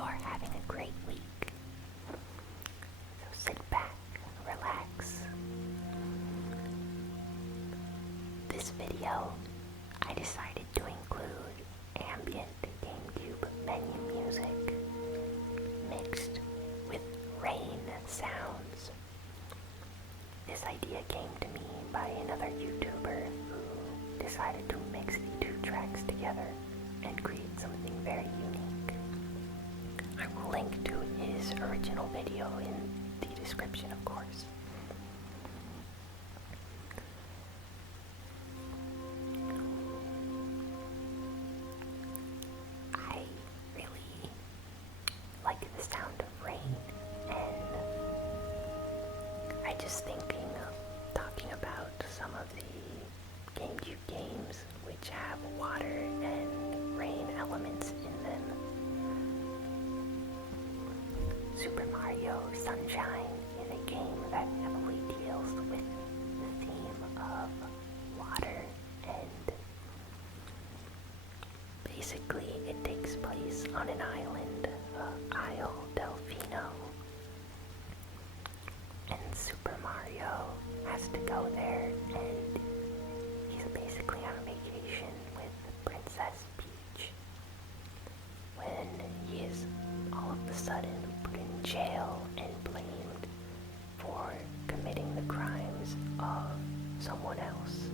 you're having a great week. So sit back, relax. This video, I decided to include ambient GameCube menu music mixed with rain sounds. This idea came to me by another YouTuber who decided to mix the two tracks together and create something very unique. I will link to his original video in the description, of course. I really like the sound of rain, and I just thinking of talking about some of the GameCube games which have water and rain elements in them. Super Mario Sunshine is a game that heavily deals with the theme of water, and basically it takes place on an island, Isle Delfino, and Super Mario has to go there, and he's basically on vacation with Princess Peach when he is all of a sudden put in jail and blamed for committing the crimes of someone else.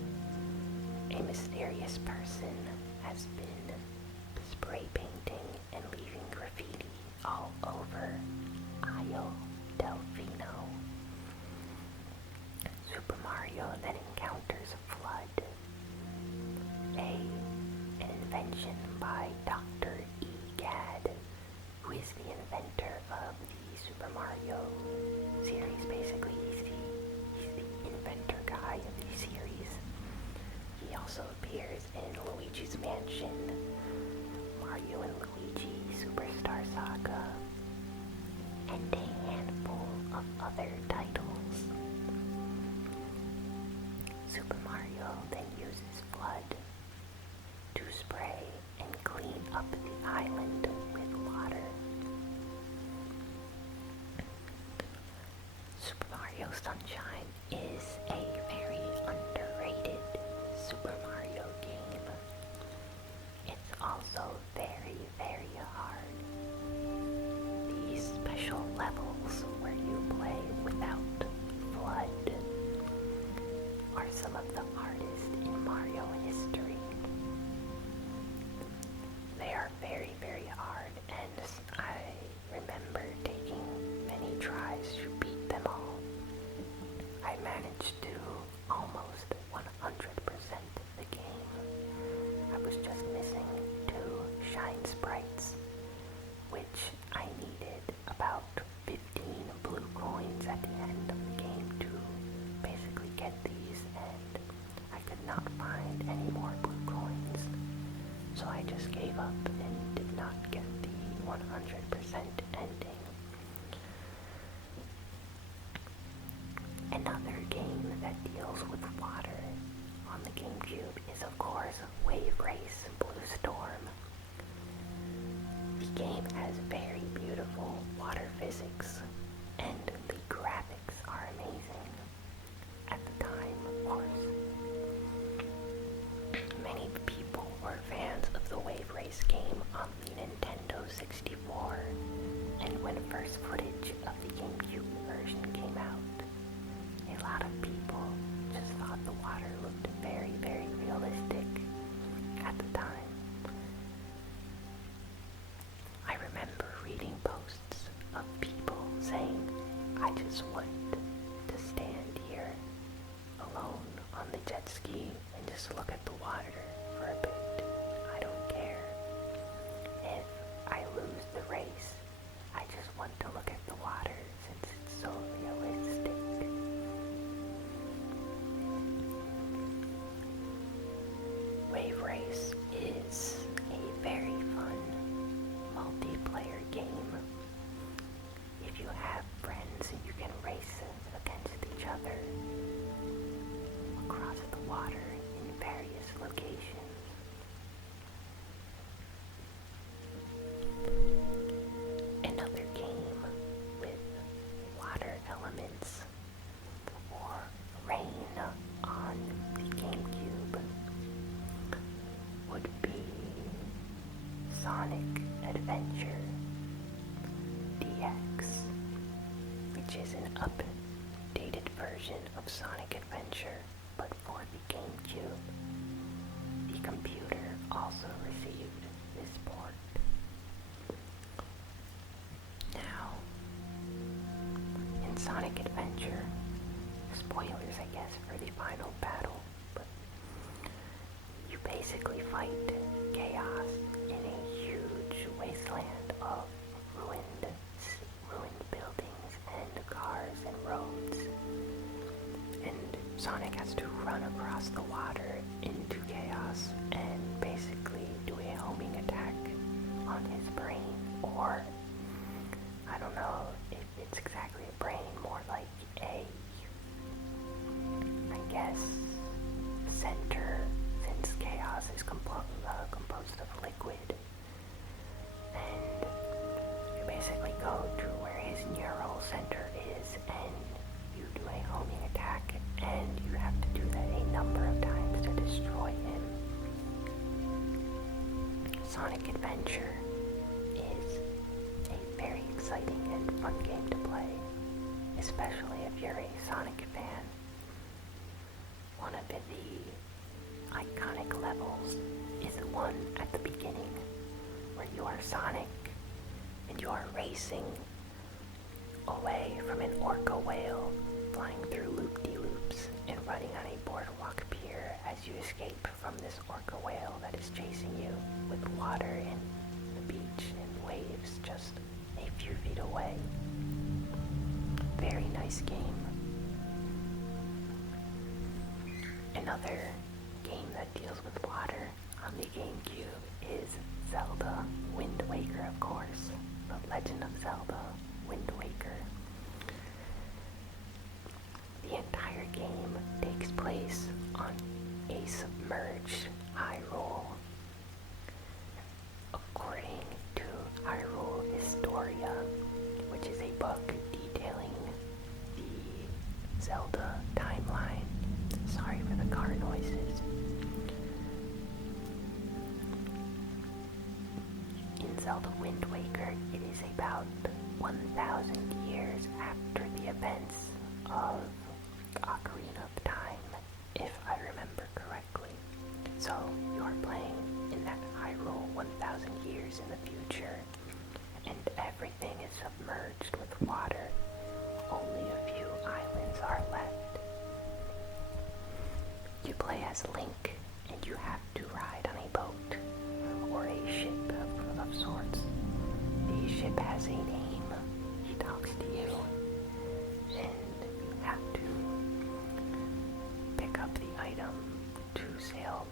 A mysterious person has been spray painting and leaving graffiti all over Isle Delfino. Super Mario then encounters a flood, an invention by Dr. Egad, who is the inventor of the Super Mario series. Basically, he's the inventor guy of the series. He also appears in Luigi's Mansion, Mario and Luigi Superstar Saga, and a handful of other titles. Super Mario then uses flood to spray and clean up the island with water. Super Mario Sunshine is a very underrated Super Mario game. It's also very, very hard. These special levels where you play without flood are some of the hardest in Mario history. They are very, very hard, and I remember taking many tries to beat them all. I managed to almost 100% the game. I was just missing 2 shine sprites, which I needed about 15 blue coins at the end of the game to basically get these, and I could not find any more blue coins, so I just gave up and did not get the 100% ending. Another game that deals with water on the GameCube is, of course, Wave Race Blue Storm. The game has very beautiful water physics, and the graphics are amazing. At the time, of course, many people were fans of the Wave Race game on the Nintendo 64, and when first footage of the GameCube version came out, a lot of people just thought the water looked very, very realistic at the time. I remember reading posts of people saying, I just want to stand here alone on the jet ski and just look at the water for a bit. I don't care if I lose the race. I just want to look at the water since it's so realistic. Wave Race is a very fun multiplayer game. If you have friends, you can race against each other across the water in various locations. which is an updated version of Sonic Adventure, but for the GameCube. The computer also received this port. Now, in Sonic Adventure, spoilers I guess for the final battle, but you basically fight chaos in a huge wasteland of ruined buildings and cars and roads. And Sonic has to run across the water into chaos and basically do a homing attack on his brain, or I don't know if it's exactly a brain, more like a, I guess, center, since chaos is composed of liquid. And you basically go to where his neural center is and you do a homing attack, and you have to do that a number of times to destroy him. Sonic Adventure is a very exciting and fun game to play, especially if you're a Sonic fan. One of the iconic levels is the one at the beginning where you are Sonic and you are racing away from an orca whale, flying through loop-de-loops and running on a boardwalk pier as you escape from this orca whale that is chasing you with water and the beach and waves just a few feet away. Very nice game. Another game that deals with water on the GameCube is Zelda Wind Waker, of course. The Legend of Zelda Wind Waker. The entire game takes place on a submerged Hyrule. According to Hyrule Historia, which is a book detailing the Zelda timeline. Sorry for the car noises. In Zelda Wind Waker, it is about 1,000 years after the events of Ocarina of Time, if I remember correctly. So you are playing in that Hyrule 1,000 years in the future, and everything is submerged with water. Only a few islands are left. You play as Link, and you have to ride on a boat, or a ship of sorts. The ship has a name. He talks to you, and you have to pick up the item to sail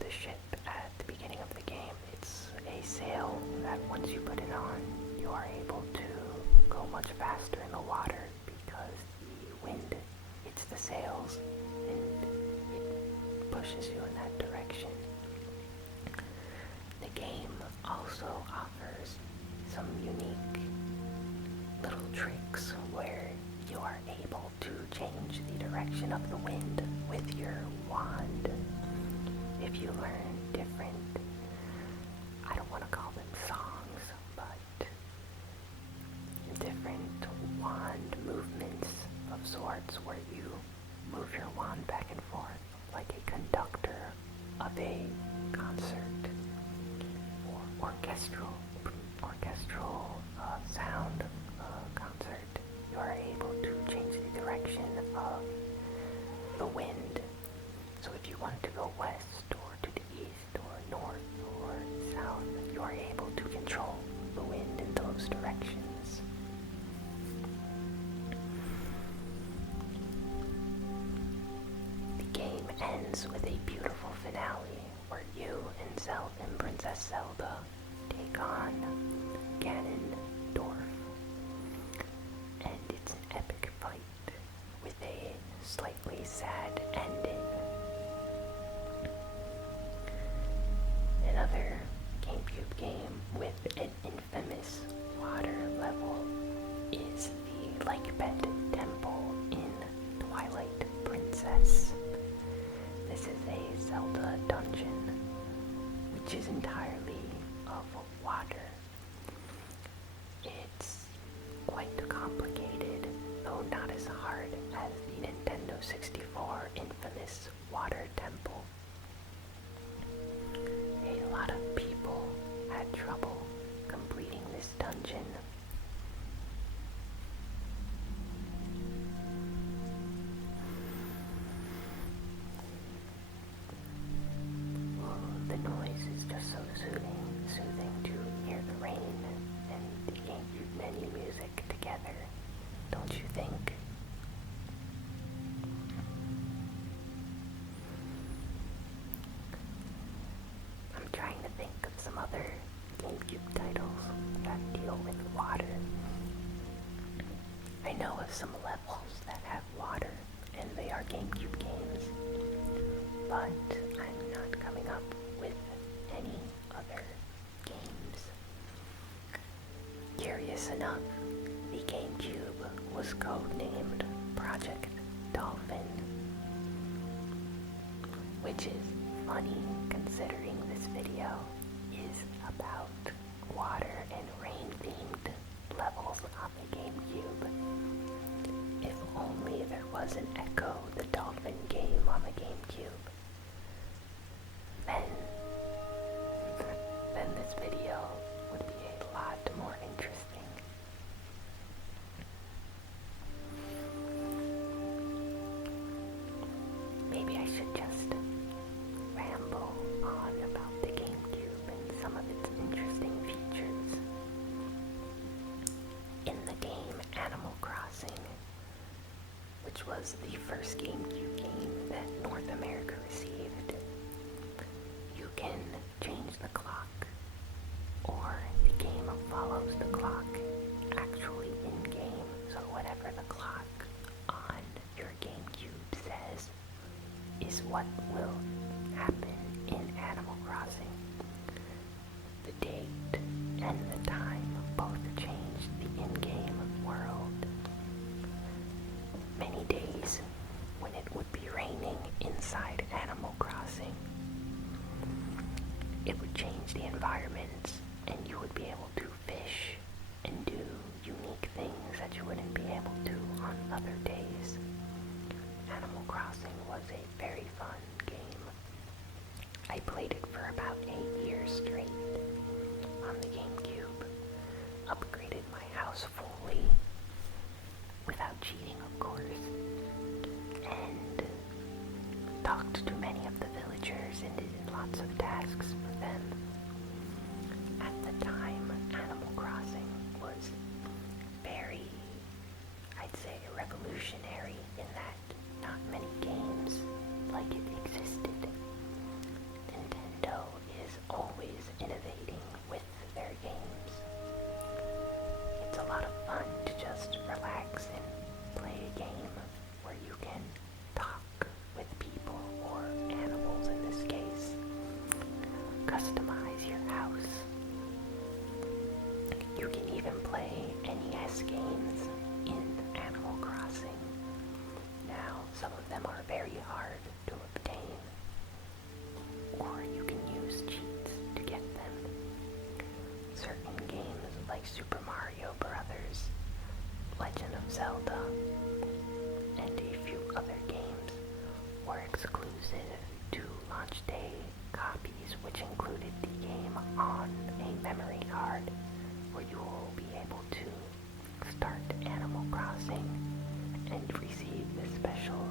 the ship at the beginning of the game. It's a sail that once you put it on, you are able to go much faster in the water because the wind hits the sails and it pushes you in that direction. The game also offers some unique little tricks where you are able to change the direction of the wind with your wand. If you learn different, I don't want to call them songs, but different wand movements of sorts where you move your wand back and forth like a conductor of a concert or orchestral sound concert. You are able to change the direction of the wind. So if you want to go west or to the east or north or south, you are able to control the wind in those directions. The game ends with a beautiful finale where you and Princess Zelda take on Ganondorf. And it's an epic fight with a slightly sad ending. Another GameCube game with an infamous water level is the Like-Bent Temple in Twilight Princess. This is a Zelda dungeon which is entirely noise is just so soothing to hear the rain and the GameCube menu music together, don't you think? I'm trying to think of some other GameCube titles that deal with water. I know of some levels that have water, and they are GameCube games, but I'm not coming up with any other games. Curious enough, the GameCube was codenamed Project Dolphin, which is funny considering this video is about water and rain-themed levels on the GameCube. If only there was an Echo the Dolphin game on the GameCube. Then this video would be a lot more interesting. Maybe I should just ramble on about the GameCube and some of its interesting features. In the game Animal Crossing, which was the first GameCube game that North America received, you can change the clock, or the game follows the clock actually in-game, so whatever the clock on your GameCube says is what will happen in Animal Crossing. The date and the time both change the in-game world. Many days when it would be raining inside Animal Crossing, it would change the environment and you would be able to fish and do unique things that you wouldn't be able to on other days. Animal Crossing was a very fun game. I played it for about 8 years straight on the GameCube, upgraded my house fully, without cheating of course, and talked to many of the villagers and did lots of tasks for them. At the time, Animal Crossing was very, I'd say, revolutionary in that not many games like it existed. Nintendo is always innovating with their games. It's a lot of fun to just relax and play a game where you can talk with people or animals in this case. Customize your house. You can even play NES games in Animal Crossing. Now, some of them are very hard to obtain, or you can use cheats to get them. Certain games like Super Mario Brothers, Legend of Zelda, and a few other games were exclusive to launch day copies, which included the game on a memory card, where you will be able to start Animal Crossing and receive the special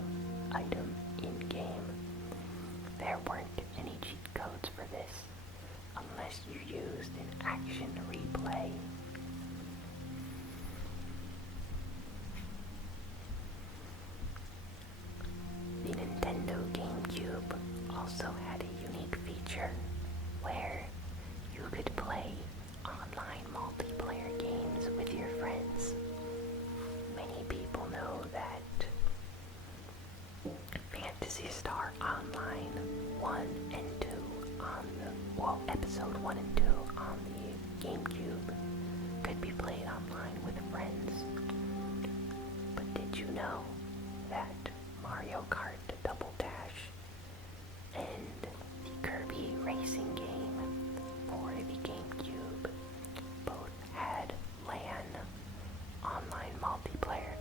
item in-game. There weren't any cheat codes for this, unless you used an action replay. The Nintendo GameCube also had a unique feature where you could play online multiplayer games with your friends. Many people know that Phantasy Star Online 1 and 2 on the, episode 1 and 2 on the GameCube could be played online with friends. But did you know that Mario Kart Double Dash and the Kirby Racing game for the GameCube both had LAN online multiplayer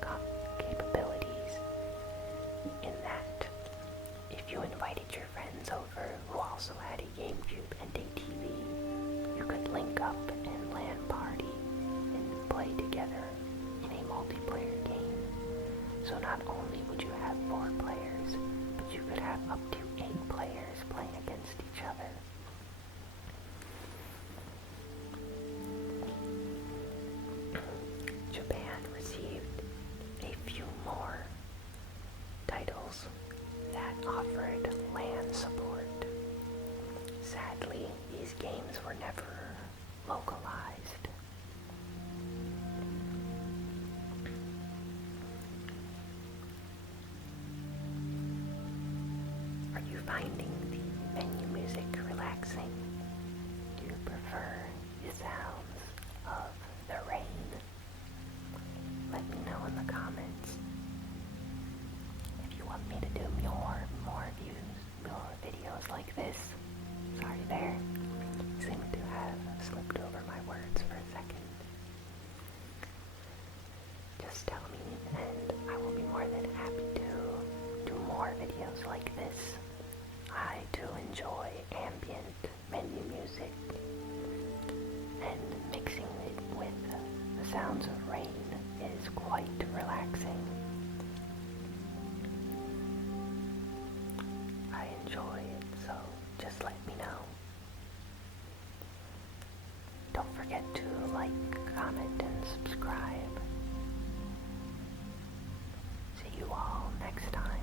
capabilities, in that if you invited your friends over who also had a GameCube and a TV, you could link up and LAN party and play together in a multiplayer game. So not only would you have 4 players, but you could have up to 8 players playing against each other. finding the menu music relaxing? Do you prefer the sounds of the rain? Let me know in the comments. If you want me to do more videos like this. Sorry there. Seem to have slipped over my words for a second. Just tell me and I will be more than happy to do more videos like this. I do enjoy ambient menu music, and mixing it with the sounds of rain is quite relaxing. I enjoy it, so just let me know. Don't forget to like, comment, and subscribe. See you all next time.